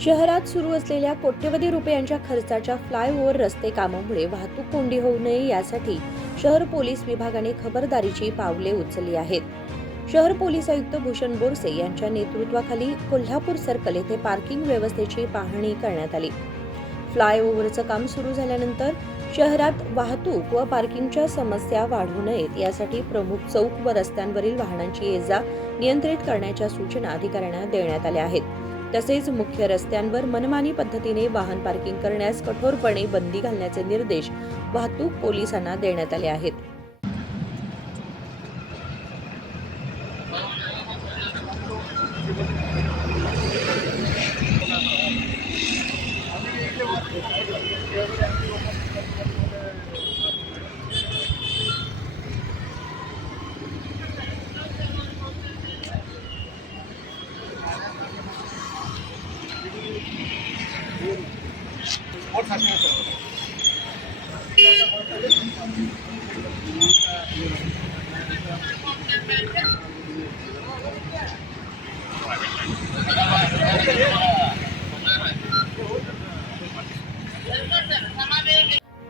शहरात सुरू असलेल्या कोट्यवधी रुपयांच्या खर्चाच्या फ्लायओव्हर रस्ते कामामुळे वाहतूक कोंडी होऊ नये यासाठी शहर पोलीस विभागाने खबरदारीची पावले उचलली आहेत. शहर पोलीस आयुक्त भूषण बोरसे यांच्या नेतृत्वाखाली कोल्हापूर सर्कल येथे पार्किंग व्यवस्थेची पाहणी करण्यात आली. फ्लायओव्हरचं काम सुरू झाल्यानंतर शहरात वाहतूक व पार्किंगच्या समस्या वाढू नयेत यासाठी प्रमुख चौक व रस्त्यांवरील वाहनांची ये-जा नियंत्रित करण्याच्या सूचना अधिकाऱ्यांना देण्यात आल्या आहेत. तसेच मुख्य रस्त्यांवर मनमानी पद्धतीने वाहन पार्किंग करण्यास कठोरपणे बंदी घालण्याचे निर्देश वाहतूक पोलिसांना देण्यात आले आहेत.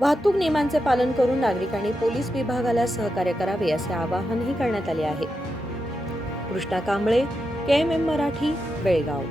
वाहतूक नियमांचे पालन करून नागरिकांनी पोलीस विभागाला सहकार्य करावे असे आवाहनही करण्यात आले आहे. कृष्णा कांबळे, KMM मराठी, बेळगाव.